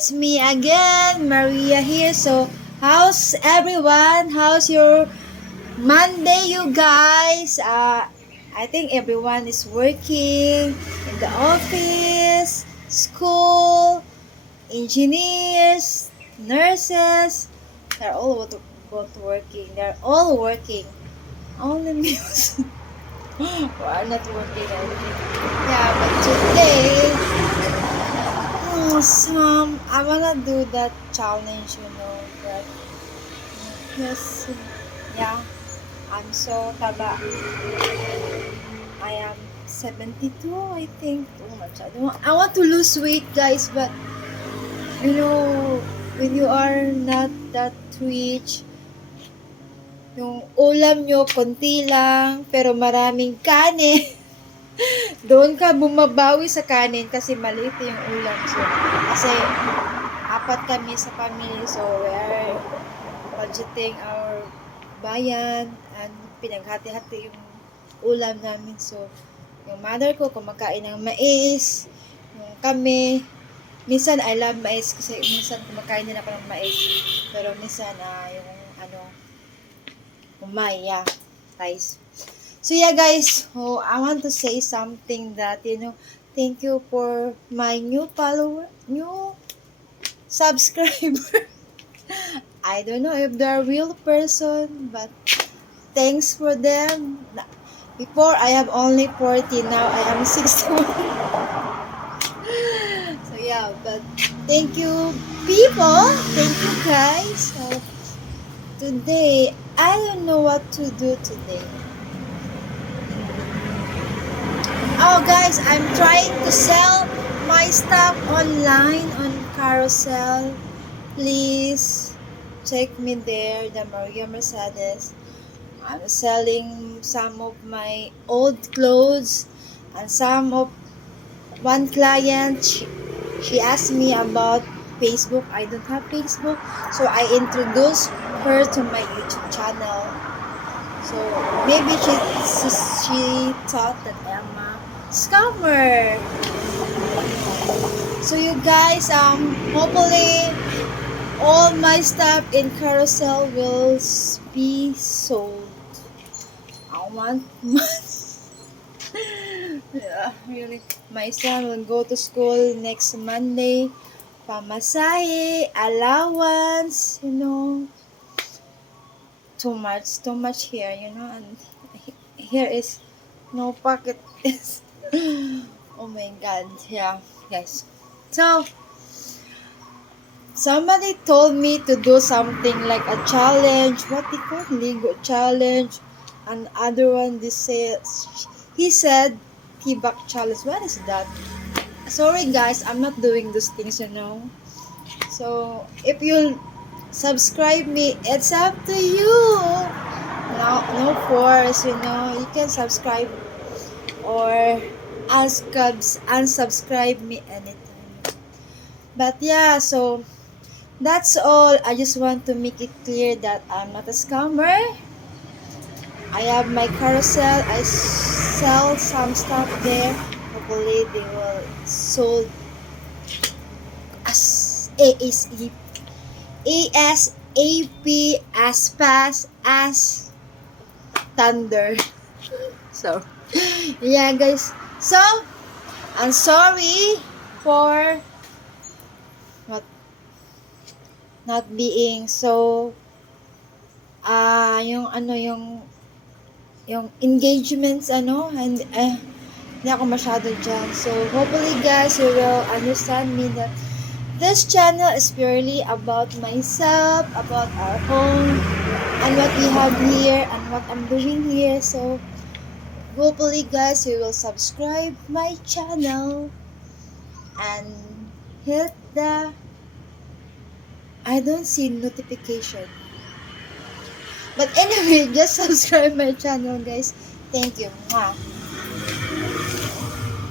it's me again, Maria here. So, how's everyone? How's your Monday, you guys? I think everyone is working in the office, school, engineers, nurses. They're all both working. They're all working. Only me who are not working. Yeah, but today, I wanna do that challenge, but yes, yeah, I'm so taba. I am 72, I think. Oh my God, I want to lose weight, guys, but when you are not that rich, yung ulam nyo konti lang, pero maraming kanin. Doon ka bumabawi sa kanin kasi maliit yung ulam. So, kasi apat kami sa family, so we are budgeting our bayan and pinaghati-hati yung ulam namin. So, yung mother ko kumakain ng mais, yung kami, minsan I love mais kasi minsan kumakain din ako ng mais, pero minsan yung umay, yeah, rice. So yeah guys, I want to say something that, thank you for my new subscriber. I don't know if they're a real person, but thanks for them. Before I have only 40, now I am 61. So yeah, but thank you people, thank you guys. So today, I don't know what to do today. Oh guys, I'm trying to sell my stuff online on Carousel. Please check me there, the Maria Mercedes. I'm selling some of my old clothes and some of one client. She asked me about Facebook. I don't have Facebook, so I introduced her to my YouTube channel. So maybe she thought that I'm a scammer. So you guys, hopefully all my stuff in Carousel will be sold. I want money. Yeah, really. My son will go to school next Monday. Pamasahe, allowance, too much here, and here is no pocket. Oh my God, yeah, guys. So, somebody told me to do something like a challenge, what they call Lego challenge, and other one, he said, Tibak challenge. What is that? Sorry guys, I'm not doing those things, So, if you subscribe me, it's up to you. No force, you can subscribe or unsubscribe me anytime. But yeah, so that's all. I just want to make it clear that I'm not a scammer. I have my Carousel. I sell some stuff there. Hopefully they will sold ASAP as fast as thunder. So yeah guys, so I'm sorry for not being so yung engagements and hindi ako masyado dyan. So hopefully guys, you will understand me that this channel is purely about myself, about our home, and what we have here, and what I'm doing here. So, hopefully guys, you will subscribe my channel, and hit the, I don't see notification. But anyway, just subscribe my channel guys. Thank you. Mwah.